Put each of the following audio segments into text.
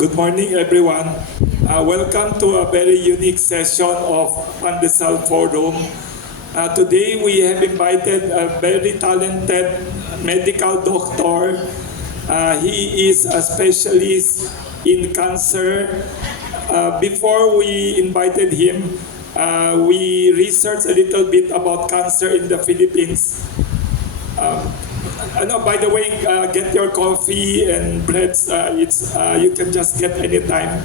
Good morning, everyone. Welcome to a very unique session of Pandesal Forum. Today, we have invited a very talented medical doctor. He is a specialist in cancer. Before we invited him, we researched a little bit about cancer in the Philippines. By the way, get your coffee and breads. You can just get anytime.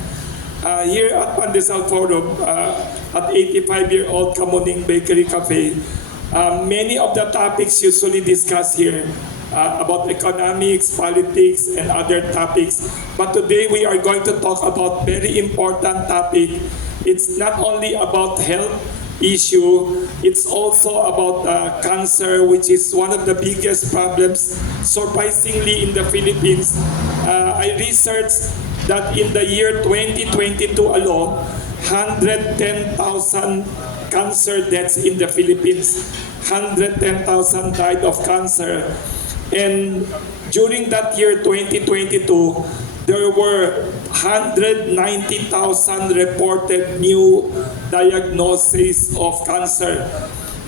Here at Pandesal Forum, at 85-year-old Kamuning Bakery Cafe, many of the topics usually discussed here about economics, politics, and other topics. But today we are going to talk about very important topic. It's not only about health issue, it's also about cancer, which is one of the biggest problems, surprisingly, in the Philippines. I researched that in the year 2022 alone, 110,000 cancer deaths in the Philippines. 110,000 died of cancer. And during that year, 2022, there were 190,000 reported new diagnoses of cancer.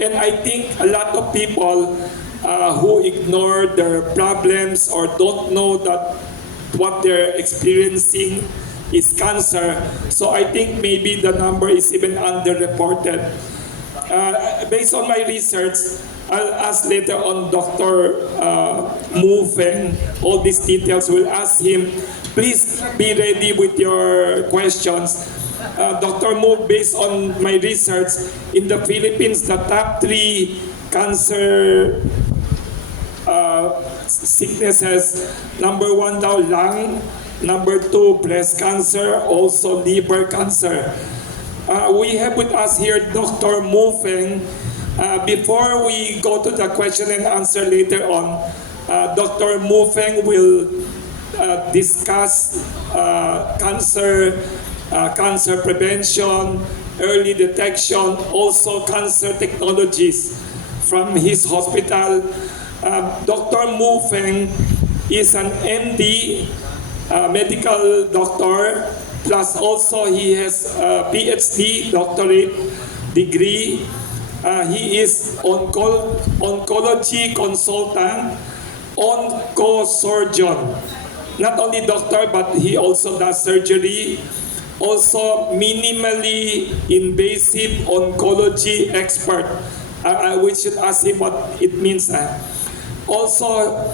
And I think a lot of people who ignore their problems or don't know that what they're experiencing is cancer. So I think maybe the number is even underreported. Based on my research, I'll ask later on Dr. Feng all these details. We'll ask him. Please be ready with your questions. Dr. Mu, based on my research, in the Philippines, the top 3 cancer sicknesses, number 1 daw lung, number 2 breast cancer, also liver cancer. We have with us here Dr. Feng. Before we go to the question and answer later on, Dr. Feng will discuss cancer prevention, early detection, also cancer technologies from his hospital. Dr. Feng is an MD, medical doctor, plus also he has a PhD doctorate degree. He is oncology consultant, Oncosurgeon. Not only doctor, but he also does surgery. Also minimally invasive oncology expert. We should ask him what it means. Also,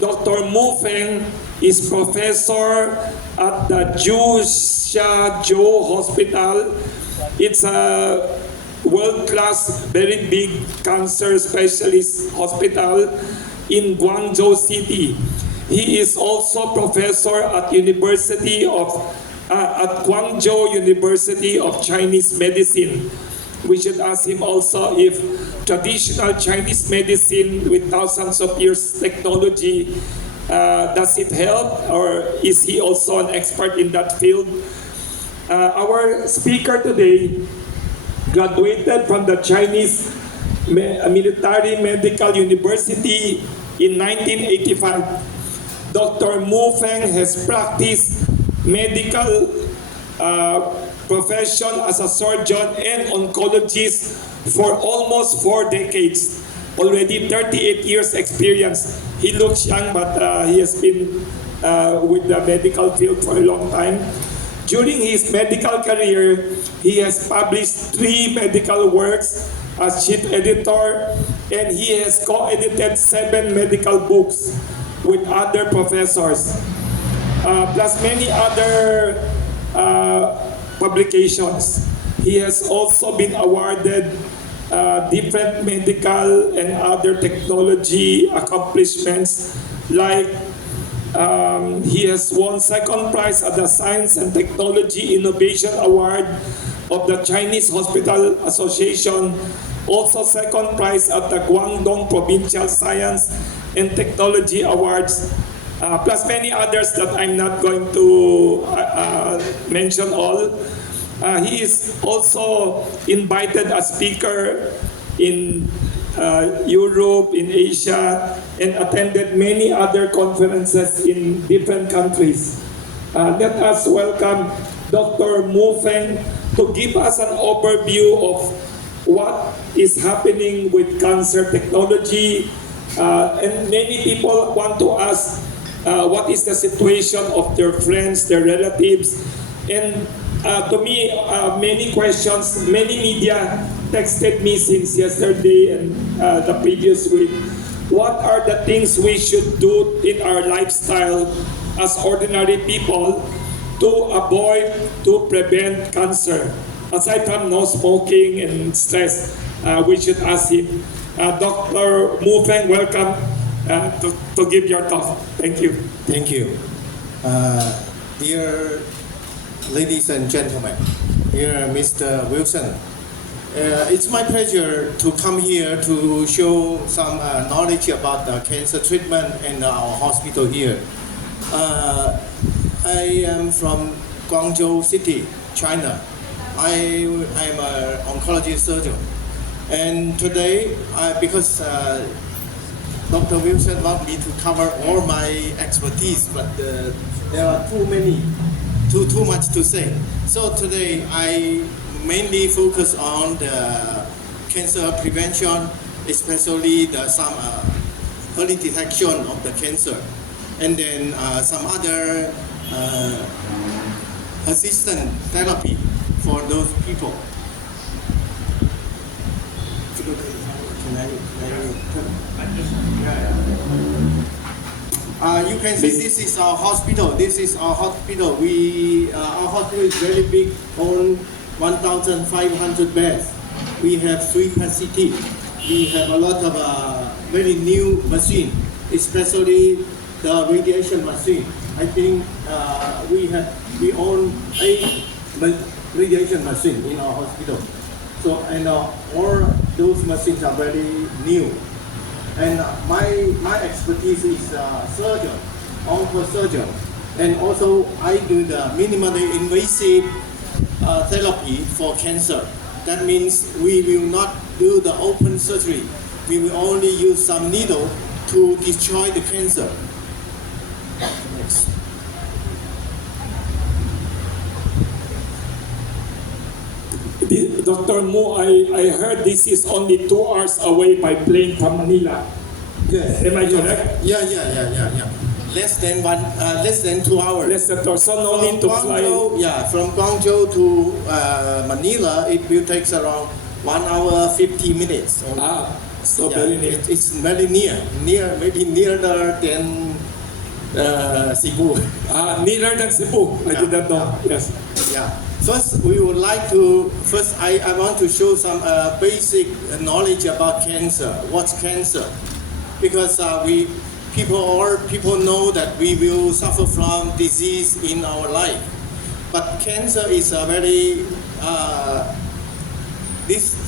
Dr. Feng is professor at the Jinshazhou Hospital. It's a world-class, very big cancer specialist hospital in Guangzhou City. He is also professor at Guangzhou University of Chinese Medicine. We should ask him also if traditional Chinese medicine with thousands of years technology, does it help, or is he also an expert in that field? Our speaker today graduated from the Chinese Military Medical University in 1985. Dr. Feng has practiced medical profession as a surgeon and oncologist for almost 4 decades. Already 38 years experience. He looks young, but he has been with the medical field for a long time. During his medical career, he has published 3 medical works as chief editor, and he has co-edited 7 medical books with other professors, plus many other publications. He has also been awarded different medical and other technology accomplishments, like he has won 2nd prize at the Science and Technology Innovation Award of the Chinese Hospital Association, also 2nd prize at the Guangdong Provincial Science and Technology Awards, plus many others that I'm not going to mention all. He is also invited as speaker in Europe, in Asia, and attended many other conferences in different countries. Let us welcome Dr. Feng to give us an overview of what is happening with cancer technology. And many people want to ask what is the situation of their friends, their relatives, and to me, many questions, many media texted me since yesterday and the previous week. What are the things we should do in our lifestyle as ordinary people to avoid, to prevent cancer? Aside from no smoking and stress, we should ask him. Dr. Feng, welcome to give your talk. Thank you. Thank you. Dear ladies and gentlemen, dear Mr. Wilson, it's my pleasure to come here to show some knowledge about the cancer treatment in our hospital here. I am from Guangzhou City, China. I am an oncology surgeon. And today, because Dr. Wilson wants me to cover all my expertise, but there are too much to say. So today I mainly focus on the cancer prevention, especially some early detection of the cancer, and then some other assistant therapy for those people. You can see this is our hospital. This is our hospital. Our hospital is very big, on 1,500 beds. We have 3 PET-CT. We have a lot of very new machine, especially the radiation machine. I think we own 8 radiation machine in our hospital. So all those machines are very new. And my expertise is surgeon, Oncosurgeon, and also I do the minimally invasive therapy for cancer. That means we will not do the open surgery. We will only use some needle to destroy the cancer. Next. Dr. Mo, I heard this is only 2 hours away by plane from Manila. Yes. Am I correct? Yeah. Less than 2 hours. Less than 2 hours. So no need to fly. Yeah, from Guangzhou to Manila, it will take around 1 hour 50 minutes. So very near. It's very near, maybe nearer than Cebu. Nearer than Cebu. I did not know. Yes. Yeah. First, I want to show some basic knowledge about cancer. What's cancer? Because people know that we will suffer from disease in our life, but cancer is a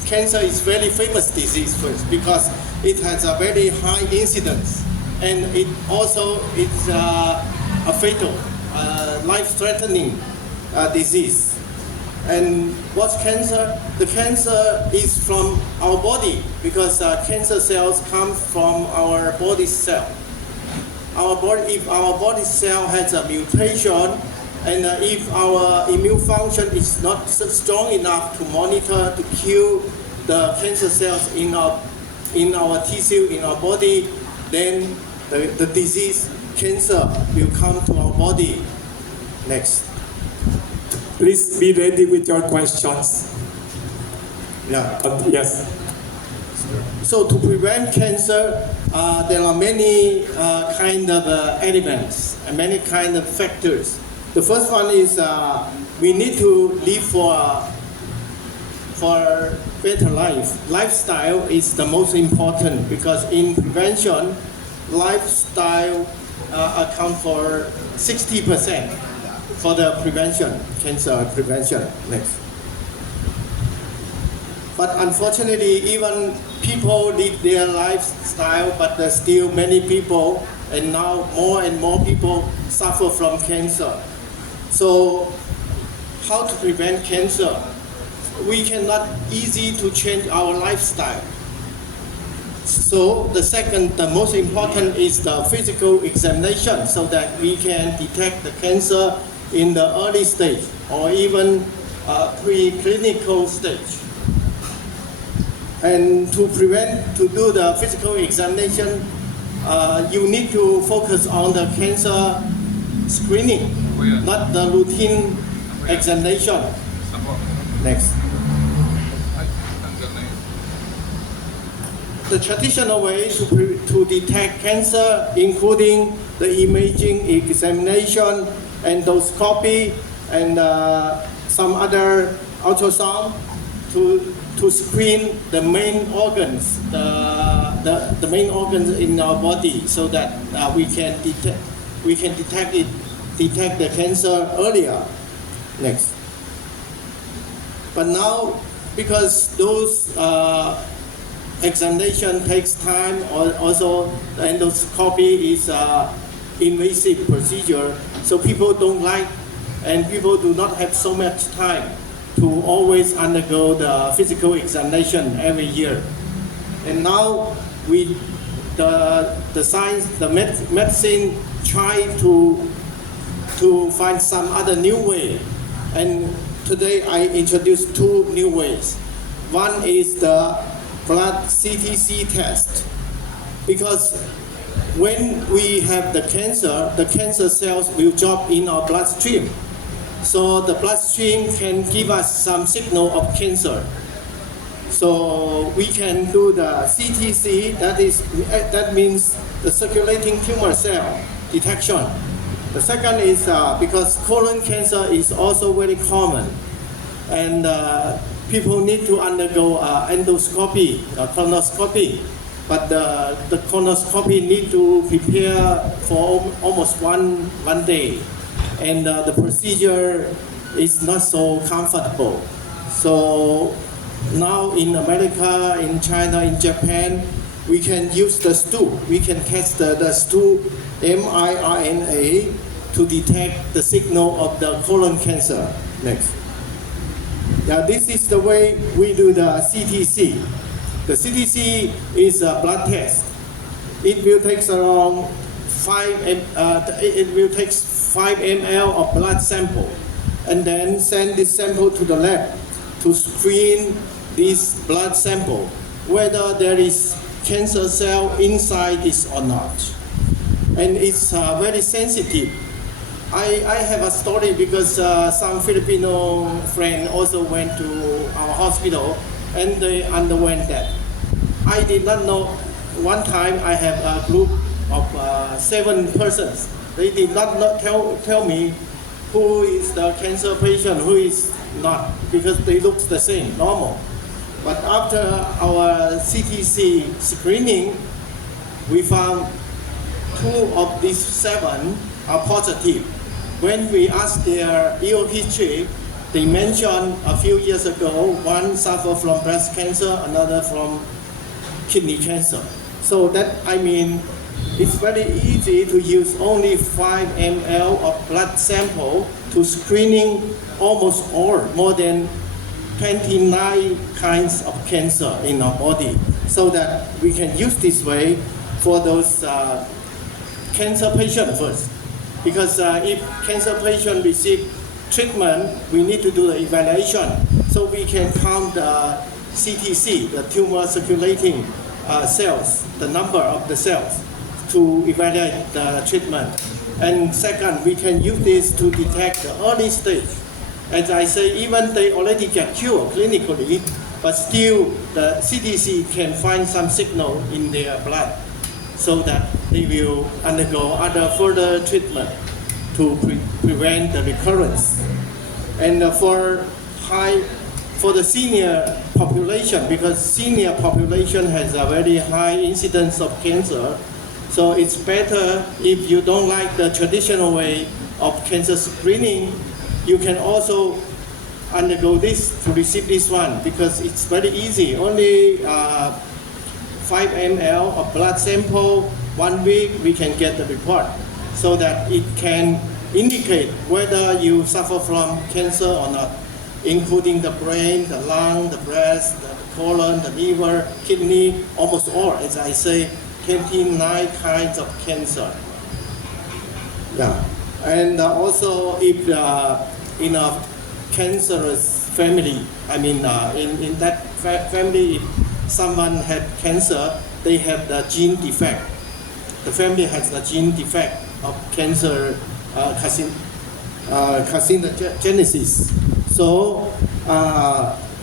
cancer is very famous disease first because it has a very high incidence, and it's a fatal, life-threatening disease. And what's cancer? The cancer is from our body because cancer cells come from our body cell. If our body cell has a mutation, and if our immune function is not strong enough to monitor, to kill the cancer cells in our tissue, in our body, then the disease, cancer, will come to our body. Next. Please be ready with your questions. Yeah. Yes. So to prevent cancer, there are many kind of elements and many kind of factors. The first one is we need to live for better life. Lifestyle is the most important because in prevention, lifestyle account for 60% for the prevention, cancer prevention. Next. But unfortunately, even people live their lifestyle, but there's still many people, and now more and more people suffer from cancer. So, how to prevent cancer? We cannot easy to change our lifestyle. So the most important is the physical examination so that we can detect the cancer in the early stage or even preclinical stage. And to do the physical examination, you need to focus on the cancer screening, not the routine examination. Next. The traditional way to detect cancer, including the imaging examination, endoscopy, and some other ultrasound to screen the main organs, the main organs in our body, so that we can detect the cancer earlier. Next. But now, because those examination takes time, also the endoscopy is invasive procedure, so people don't like, and people do not have so much time to always undergo the physical examination every year. And now the science, the medicine try to find some other new way. And today I introduced two new ways. One is the blood CTC test, because when we have the cancer cells will drop in our bloodstream. So the bloodstream can give us some signal of cancer. So we can do the CTC, that means the circulating tumor cell detection. The second is because colon cancer is also very common, and people need to undergo endoscopy, colonoscopy, but the colonoscopy need to prepare for almost one day, and the procedure is not so comfortable. So now in America, in China, in Japan, we can use the stool. We can test the stool miRNA to detect the signal of the colon cancer. Next. Now this is the way we do the CTC. The CTC is a blood test. It will take around 5 ml of blood sample, and then send this sample to the lab to screen this blood sample whether there is cancer cell inside this or not. And it's very sensitive. I have a story because some Filipino friend also went to our hospital and they underwent that. I did not know. One time I have a group of 7 persons. They did not tell me who is the cancer patient, who is not, because they look the same, normal. But after our CTC screening, we found 2 of these 7 are positive. When we asked their ill history, they mentioned a few years ago, one suffered from breast cancer, another from kidney cancer. So that, it's very easy to use only 5 ml of blood sample to screening almost all, more than 29 kinds of cancer in our body, so that we can use this way for those cancer patients first. Because if cancer patient receive treatment, we need to do the evaluation, so we can count the CTC, the tumor circulating cells, the number of the cells, to evaluate the treatment. And second, we can use this to detect the early stage As I say, even they already get cured clinically, but still the CDC can find some signal in their blood so that they will undergo other further treatment to prevent the recurrence. And for the senior population, because senior population has a very high incidence of cancer, so it's better if you don't like the traditional way of cancer screening, you can also undergo this to receive this one because it's very easy. Only 5 ml of blood sample, 1 week, we can get the report so that it can indicate whether you suffer from cancer or not, including the brain, the lung, the breast, the colon, the liver, kidney, almost all, as I say, 29 kinds of cancer. Yeah. And also if in a cancerous family, I mean in that family, if someone had cancer, they have the gene defect. The family has the gene defect of cancer carcinogenesis. So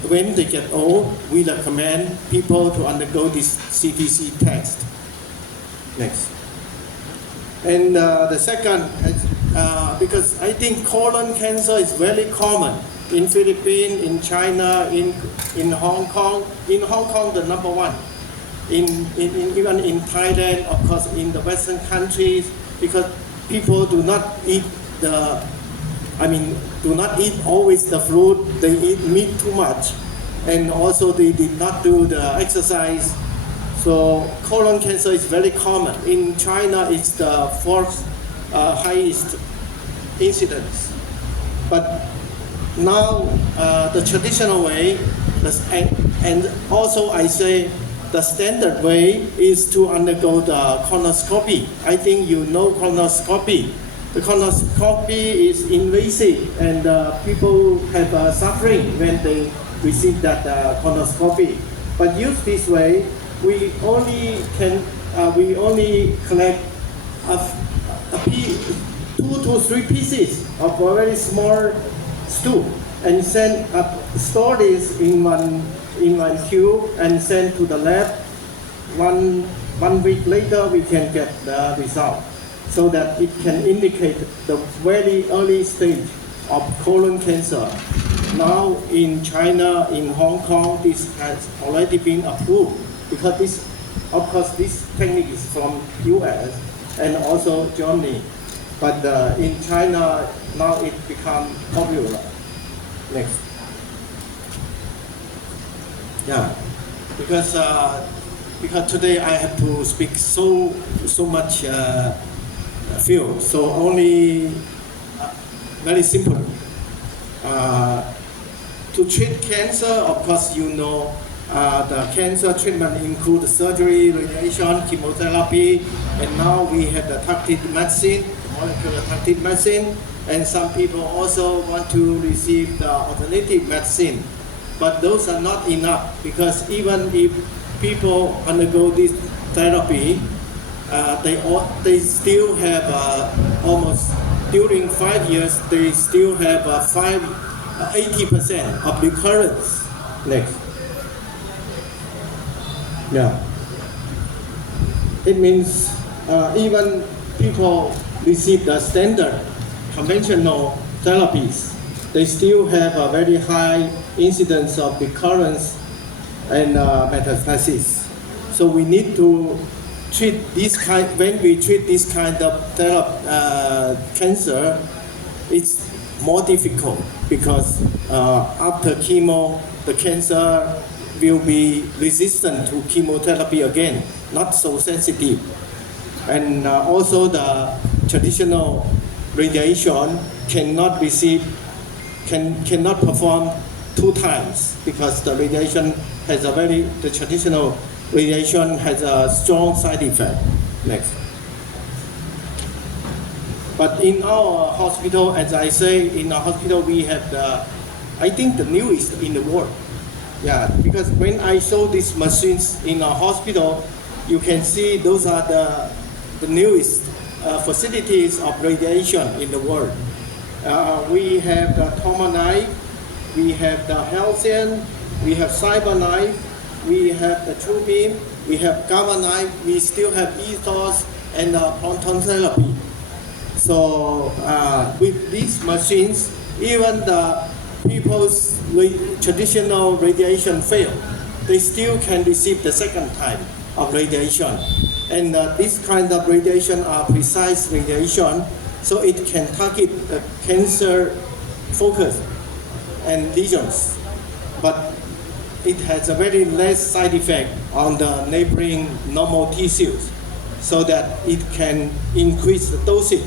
when they get old, we recommend people to undergo this CTC test. Next. And the second, because I think colon cancer is very common in Philippines, in China, in Hong Kong. In Hong Kong, the number one. Even in Thailand, of course, in the Western countries, because people do not eat do not eat always the fruit. They eat meat too much, and also they did not do the exercise. So colon cancer is very common. In China, it's the fourth highest incidence. But now the traditional way, and also I say the standard way is to undergo the colonoscopy. I think you know colonoscopy. The colonoscopy is invasive, and people have suffering when they receive that colonoscopy. But used this way, we only collect 2 to 3 pieces of a very small stool and store this in one cube and send to the lab. One week later, we can get the result, so that it can indicate the very early stage of colon cancer. Now in China, in Hong Kong, this has already been approved because this technique is from US and also Germany. But in China, now it become popular. Next. Yeah, because today I have to speak so much field, so only very simple. To treat cancer, of course, you know, the cancer treatment includes surgery, radiation, chemotherapy, and now we have the targeted medicine, molecular targeted medicine, and some people also want to receive the alternative medicine. But those are not enough, because even if people undergo this therapy, they still have almost, during 5 years, they still have 80% of recurrence. Next. Yeah. It means even people receive the standard conventional therapies, they still have a very high incidence of recurrence and metastasis. So we need to treat when we treat this kind of cancer, it's more difficult because after chemo, the cancer will be resistant to chemotherapy again, not so sensitive. And also the traditional radiation cannot perform 2 times because the radiation has the traditional radiation has a strong side effect. Next. But in our hospital, as I say, in our hospital we have I think the newest in the world. Yeah, because when I show these machines in our hospital, you can see those are the newest facilities of radiation in the world. We have the Toma knife, we have the Halcyon, we have Cyber knife, we have the True Beam, we have Gamma knife, we still have ethos and proton therapy. So with these machines, even the people's traditional radiation fail, they still can receive the second time of radiation. And this kind of radiation are precise radiation, so it can target the cancer focus and lesions. But it has a very less side effect on the neighboring normal tissues, so that it can increase the dosage.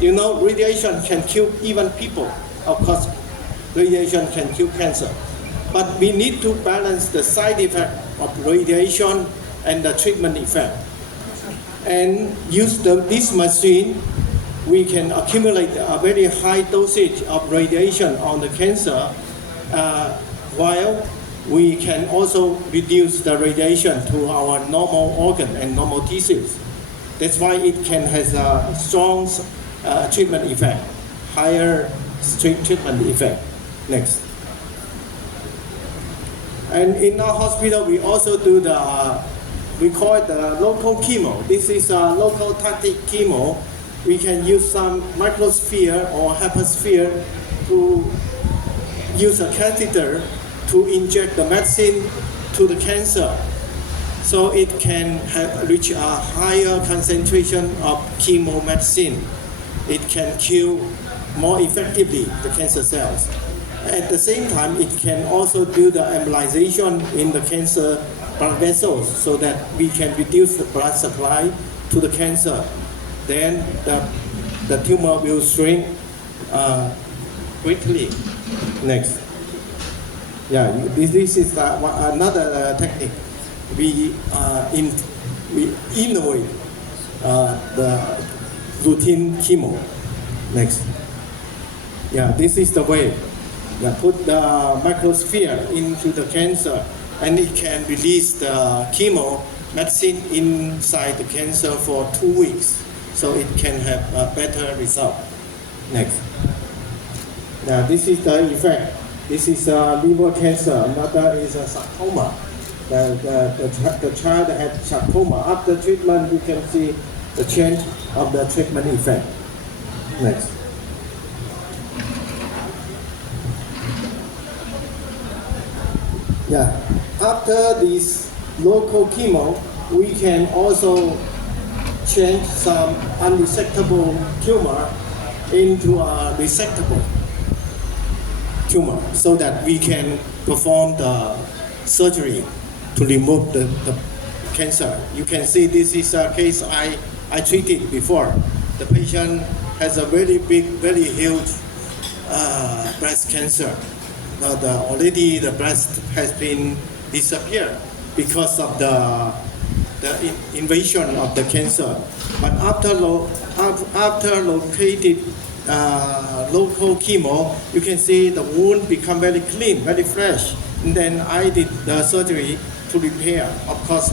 You know, radiation can kill even people. Of course, radiation can kill cancer. But we need to balance the side effect of radiation and the treatment effect. And use this machine, we can accumulate a very high dosage of radiation on the cancer, while we can also reduce the radiation to our normal organ and normal tissues. That's why it can have a strong treatment effect, higher treatment effect. Next. And in our hospital, we also do we call it the local chemo. This is a local tactic chemo. We can use some microsphere or hypersphere to use a catheter to inject the medicine to the cancer. So it can reach a higher concentration of chemo medicine. It can kill more effectively the cancer cells. At the same time, it can also do the embolization in the cancer blood vessels so that we can reduce the blood supply to the cancer. Then the tumor will shrink quickly. Next. Yeah, this is another technique. We innovate the routine chemo. Next. Yeah, this is the way. Yeah, put the microsphere into the cancer, and it can release the chemo medicine inside the cancer for 2 weeks, so it can have a better result. Next. Now this is the effect. This is liver cancer. Another is a sarcoma. The child had sarcoma. After treatment, you can see the change of the treatment effect. Next. Yeah. After this local chemo, we can also change some unresectable tumor into a resectable tumor so that we can perform the surgery to remove the cancer. You can see this is a case I treated before. The patient has a very big, very huge breast cancer. Now already the breast has been disappeared because of the invasion of the cancer. But after located local chemo, you can see the wound become very clean, very fresh. And then I did the surgery to repair. Of course,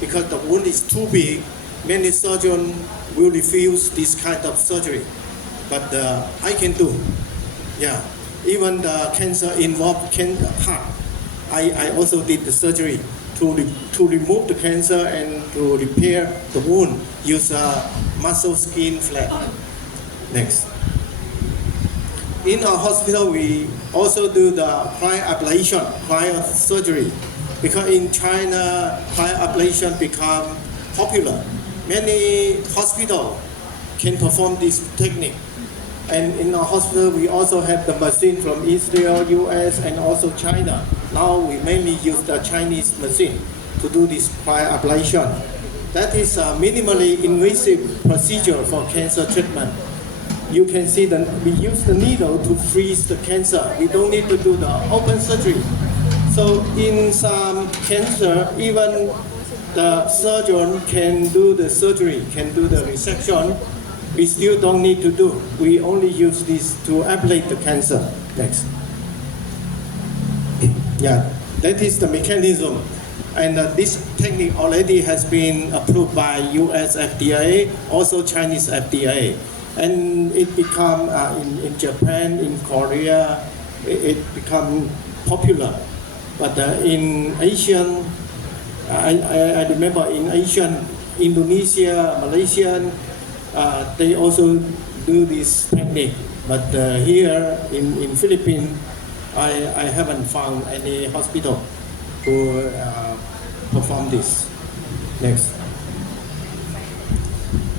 because the wound is too big, many surgeons will refuse this kind of surgery. But I can do. Yeah. Even the cancer involved heart. I also did the surgery to remove the cancer and to repair the wound. Use a muscle skin flap. Next. In our hospital, we also do the cryoablation, cryosurgery, because in China, cryoablation become popular. Many hospitals can perform this technique. And in our hospital, we also have the machine from Israel, US, and also China. Now we mainly use the Chinese machine to do this cryoablation. That is a minimally invasive procedure for cancer treatment. You can see that we use the needle to freeze the cancer. We don't need to do the open surgery. So in some cancer, even the surgeon can do the surgery, can do the resection. We still don't need to do. We only use this to ablate the cancer. Next. Yeah, that is the mechanism. And this technique already has been approved by US FDA, also Chinese FDA. And it become in Japan, in Korea, it become popular. But in Asian, I remember in Asian, Indonesia, Malaysian, they also do this technique. But here in Philippines, I haven't found any hospital who perform this. Next.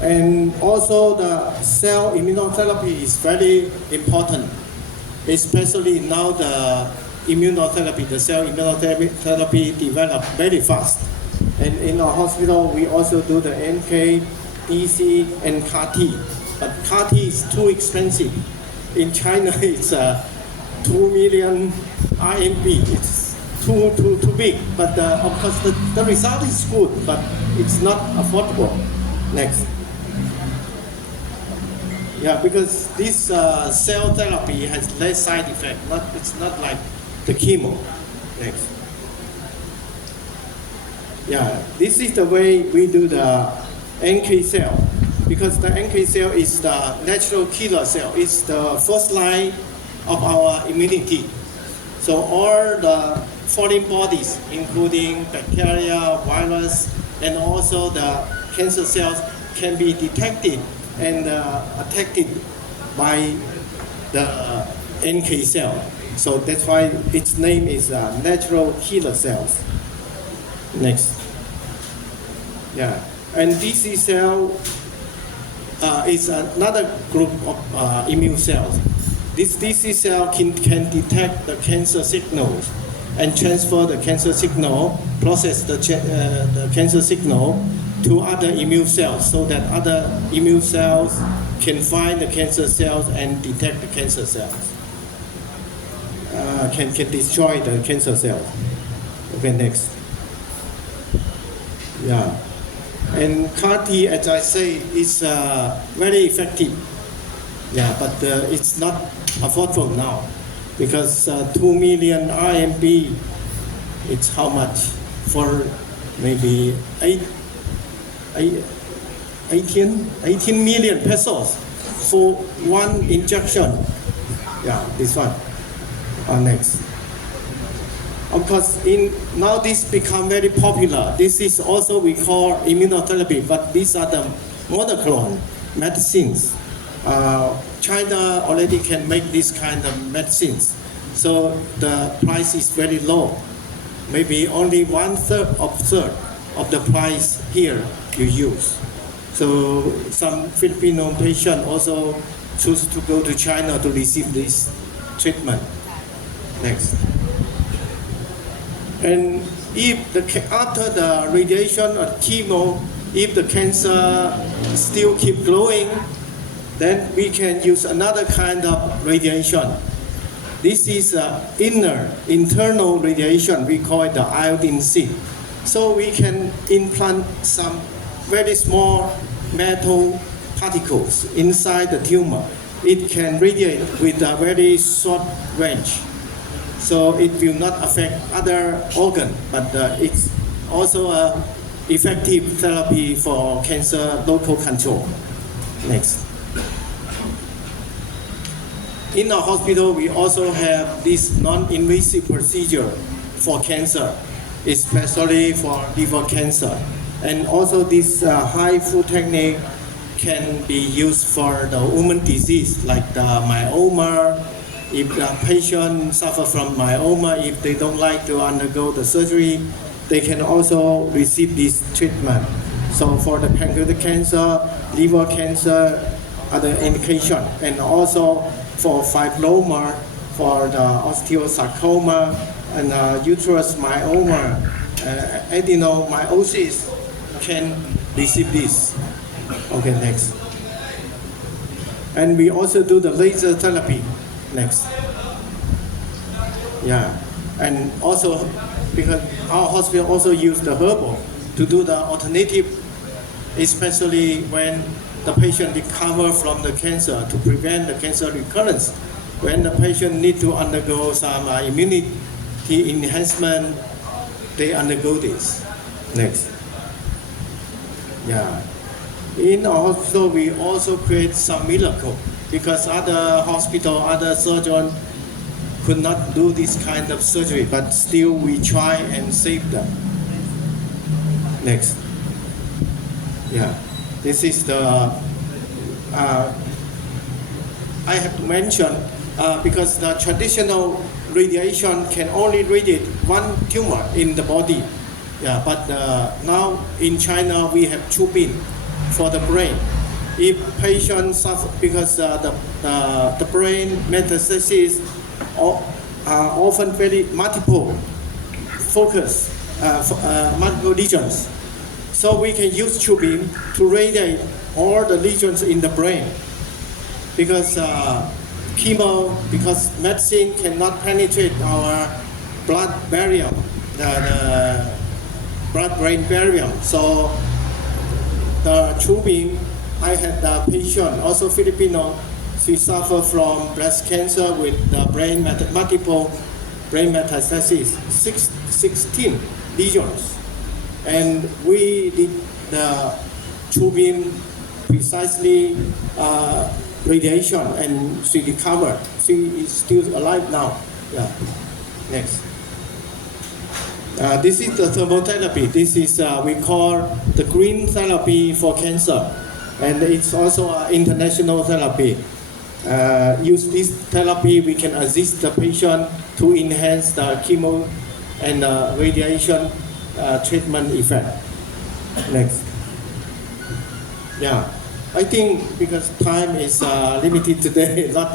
And also the cell immunotherapy is very important, especially now the immunotherapy, the cell immunotherapy develop very fast. And in our hospital, we also do the NK, DC, and CAR-T. But CAR-T is too expensive. In China, it's 2 million RMB. It's too big. But of course, the result is good, but it's not affordable. Next. Yeah, because this cell therapy has less side effect. It's not like the chemo. Next. Yeah, this is the way we do the NK cell. Because the NK cell is the natural killer cell. It's the first line of our immunity. So all the foreign bodies, including bacteria, virus, and also the cancer cells can be detected and attacked by the NK cell. So that's why its name is natural killer cells. Next. Yeah, and DC cell is another group of immune cells. This DC cell can detect the cancer signals and transfer the cancer signal, process the cancer signal to other immune cells so that other immune cells can find the cancer cells and detect the cancer cells. Can destroy the cancer cells. Okay, next. Yeah. And CAR-T, as I say, is very effective. Yeah, but it's not affordable now because 2 million RMB, it's how much? For maybe 18 million pesos for one injection. Yeah, this one. Next. Of course, now this become very popular. This is also we call immunotherapy, but these are the monoclonal medicines. China already can make this kind of medicines, so the price is very low. Maybe only third of the price here you use. So some Filipino patient also choose to go to China to receive this treatment. Next. And if after the radiation or chemo, if the cancer still keep growing, then we can use another kind of radiation. This is internal radiation. We call it the iodine-6. So we can implant some very small metal particles inside the tumor. It can radiate with a very short range. So it will not affect other organ, but it's also an effective therapy for cancer local control. Next. In our hospital, we also have this non-invasive procedure for cancer, especially for liver cancer. And also this high flow technique can be used for the woman disease like the myoma. If the patient suffer from myoma, if they don't like to undergo the surgery, they can also receive this treatment. So for the pancreatic cancer, liver cancer, other indication, and also for fibroma, for the osteosarcoma, and uterus myoma, adenomyosis can receive this. Okay, next. And we also do the laser therapy. Next. Yeah, and also because our hospital also use the herbal to do the alternative, especially when the patient recover from the cancer to prevent the cancer recurrence. When the patient need to undergo some immunity enhancement, they undergo this. Next. Yeah. In our hospital, we also create some miracle because other hospital, other surgeon could not do this kind of surgery, but still we try and save them. Next. Yeah, this is the, I have to mention, because the traditional radiation can only radiate one tumor in the body. Yeah, but now in China we have tubing for the brain. If patients suffer because the brain metastases are often very multiple focus, multiple lesions. So we can use tubing to radiate all the lesions in the brain. Because chemo, because medicine cannot penetrate our blood barrier, the blood-brain barrier. So the tubing, I had a patient, also Filipino, she suffered from breast cancer with the multiple brain metastases, 16 lesions. And we did the tubing precisely radiation and she recovered. She is still alive now. Yeah. Next. This is the thermotherapy. This is we call the green therapy for cancer, and it's also an international therapy. Use this therapy, we can assist the patient to enhance the chemo and radiation treatment effect. Next. Yeah. I think because time is limited today, not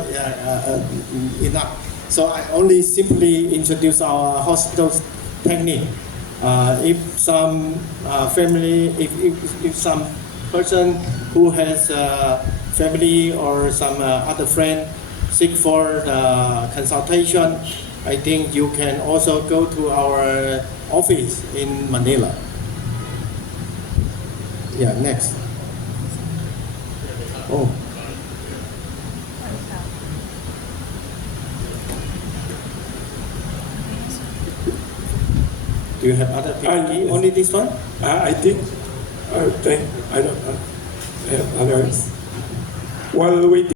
enough. So I only simply introduce our hospital's technique. If some family, if some person who has family or some other friend seek for consultation, I think you can also go to our office in Manila. Yeah, next. Oh. Do you have other PPT? Only this one? I think, I don't know. I have others. While waiting.